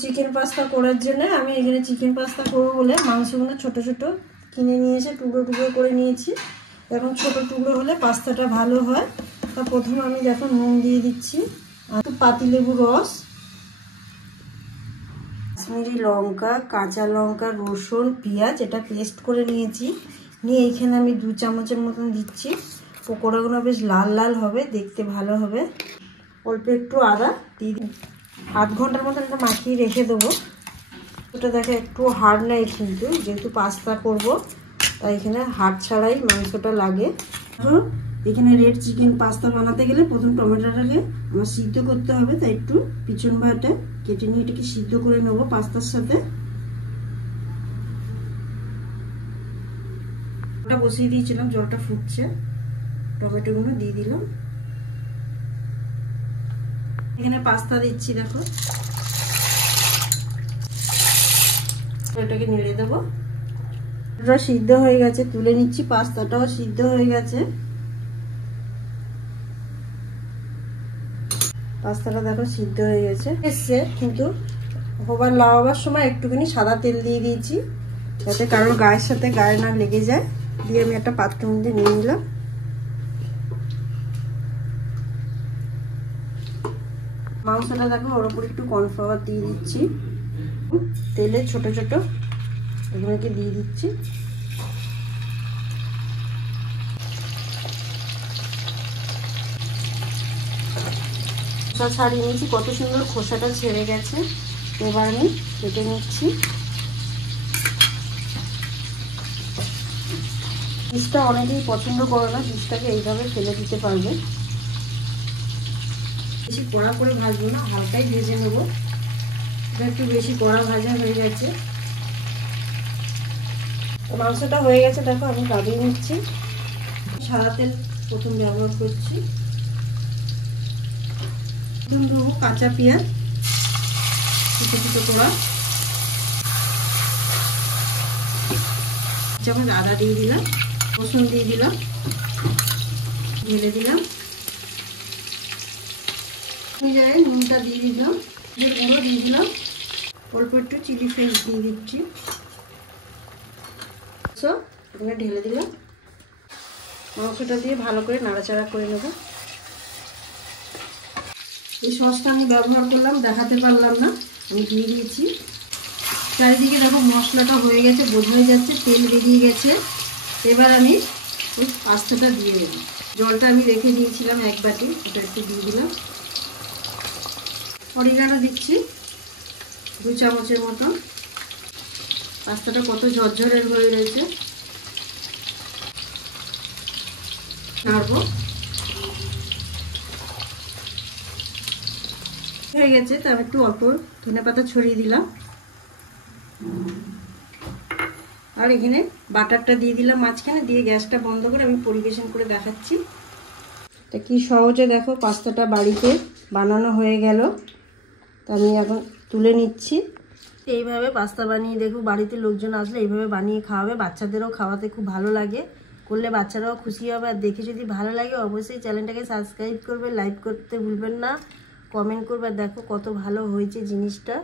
Chicken pasta করার জন্য আমি এখানে চিকেন পাস্তা করবো বলে মাংসগুলো ছোট ছোট কিনে নিয়ে এসে টুকরো টুকরো করে নিয়েছি। এখন ছোট টুকরো হলে পাস্তাটা ভালো হয়। তা প্রথমে আমি দেখো নুন দিয়ে দিচ্ছি, আর একটু পাতিলেবুর রস, কাশ্মীরি লঙ্কা, কাঁচা লঙ্কা, রসুন, পেঁয়াজ এটা পেস্ট করে নিয়েছি। নিয়ে এইখানে আমি 2 চামচের মতন দিচ্ছি। পকোড়াগুলো বেশ লাল লাল হবে, দেখতে ভালো হবে। অল্প একটু আদা দিয়ে দিই। 8 ঘন্টার মতন এটা মাখিয়ে রেখে দেবো। ওটা দেখে একটু হাড় নেই, কিন্তু যেহেতু পাস্তা করব তাই এখানে হাড় ছাড়াই মাংসটা লাগে। এখানে রেড চিকেন পাস্তা বানাতে গেলে প্রথম টমেটোটাকে আমার সিদ্ধ করতে হবে, তাই একটু পিছন বাটা কেটে নিয়ে এটাকে সিদ্ধ করে নেবো পাস্তার সাথে। ওটা বসিয়ে দিয়েছিলাম, জলটা ফুটছে, টমেটোগুলো দিয়ে দিলাম। এখানে পাস্তা দিচ্ছি, দেখো এটাকে নেড়ে দেবো। ওটা সিদ্ধ হয়ে গেছে, তুলে নিচ্ছি। পাস্তাটাও সিদ্ধ হয়ে গেছে। পাস্তাটা দেখো সিদ্ধ হয়ে গেছে এসছে, কিন্তু লাগাবার সময় একটুখানি সাদা তেল দিয়ে দিয়েছি যাতে কারোর গায়ের সাথে গায়ে না লেগে যায়। দিয়ে আমি একটা পাত্রের মধ্যে নিয়ে নিলাম। মাংসটা দেখো ওর উপর একটু কর্নফ্লাওয়ার দিয়ে দিচ্ছি, তেলে ছোট ছোট এগুলোকে দিয়ে দিচ্ছি। খোসা ছাড়িয়ে নিয়েছি, কত সুন্দর খোসাটা ছেড়ে গেছে। এবার আমি কেটে নিচ্ছি। পিসটা অনেকেই পছন্দ করে না, পিসটাকে এইভাবে ফেলে দিতে পারবে। বেশি কড়া করে ভাজবো না, হালকাই ভেজে নেবো। এটা একটু বেশি কড়া ভাজা হয়ে গেছে। মাংসটা হয়ে গেছে, দেখো আমি গাবিয়ে নিচ্ছি। সাদা তেল প্রথম ব্যবহার করছি। দেবো কাঁচা পেঁয়াজ ছোটো ছোটো করা, চামচ আদা দিয়ে দিলাম, রসুন দিয়ে দিলাম, ঢেলে দিলাম। অনুযায়ী নুনটা দিয়ে দিলাম, গুঁড়ো দিয়ে দিলাম, অল্প একটু চিলি ফ্লেক্স দিয়ে দিচ্ছি। এখানে ঢেলে দিলাম। মাংসটা দিয়ে ভালো করে নাড়াচাড়া করে নেব। এই সসটা আমি ব্যবহার করলাম, দেখাতে পারলাম না, আমি দিয়ে দিয়েছি। চারিদিকে দেখো মশলাটা হয়ে গেছে, বোঝাই যাচ্ছে তেল বেরিয়ে গেছে। এবার আমি ওই পাস্তাটা দিয়ে দেব। জলটা আমি রেখে দিয়েছিলাম 1 বাটি, ওটা একটু দিয়ে দিলাম। অরিগানো দিচ্ছি 2 চামচের মতন। পাস্তাটা কত ঝরঝরের হয়ে রয়েছে। নাড়বো, হয়ে গেছে। তো আমি একটু অল্প ধনেপাতা ছড়িয়ে দিলাম, আর এখানে বাটারটা দিয়ে দিলাম মাঝখানে। দিয়ে গ্যাসটা বন্ধ করে আমি পরিবেশন করে দেখাচ্ছি। তা কি সহজে দেখো পাস্তাটা বাড়িতে বানানো হয়ে গেল। তো আমি এখন তুলে নিচ্ছি। এইভাবে পাস্তা বানিয়ে দেখো, বাড়িতে লোকজন আসলে এইভাবে বানিয়ে খাওয়াবে। বাচ্চাদেরও খাওয়াতে খুব ভালো লাগে, করলে বাচ্চারাও খুশি হবে। আর দেখে যদি ভালো লাগে অবশ্যই চ্যানেলটাকে সাবস্ক্রাইব করবে, লাইক করতে ভুলবেন না, কমেন্ট করবে। দেখো কত ভালো হয়েছে জিনিসটা।